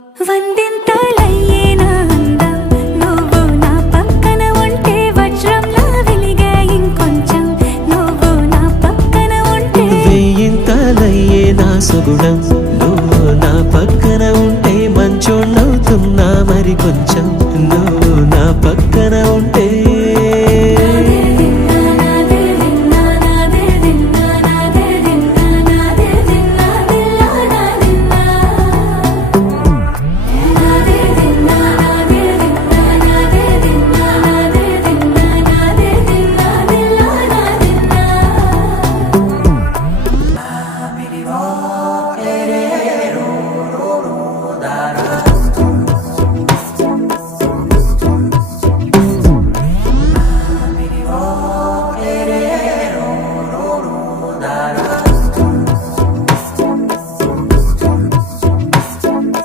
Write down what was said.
వందింతలయ్యేనా అందం నువ్వు నా పక్కన ఉంటే వజ్రంలా వెలిగే ఇంకొంచెం నువ్వు నా పక్కన ఉంటే వెయ్యింతలయ్యేనా సుగుణం నువ్వు నా పక్కన ఉంటే మంచోణ్ణవుతున్నా మరి కొంచెం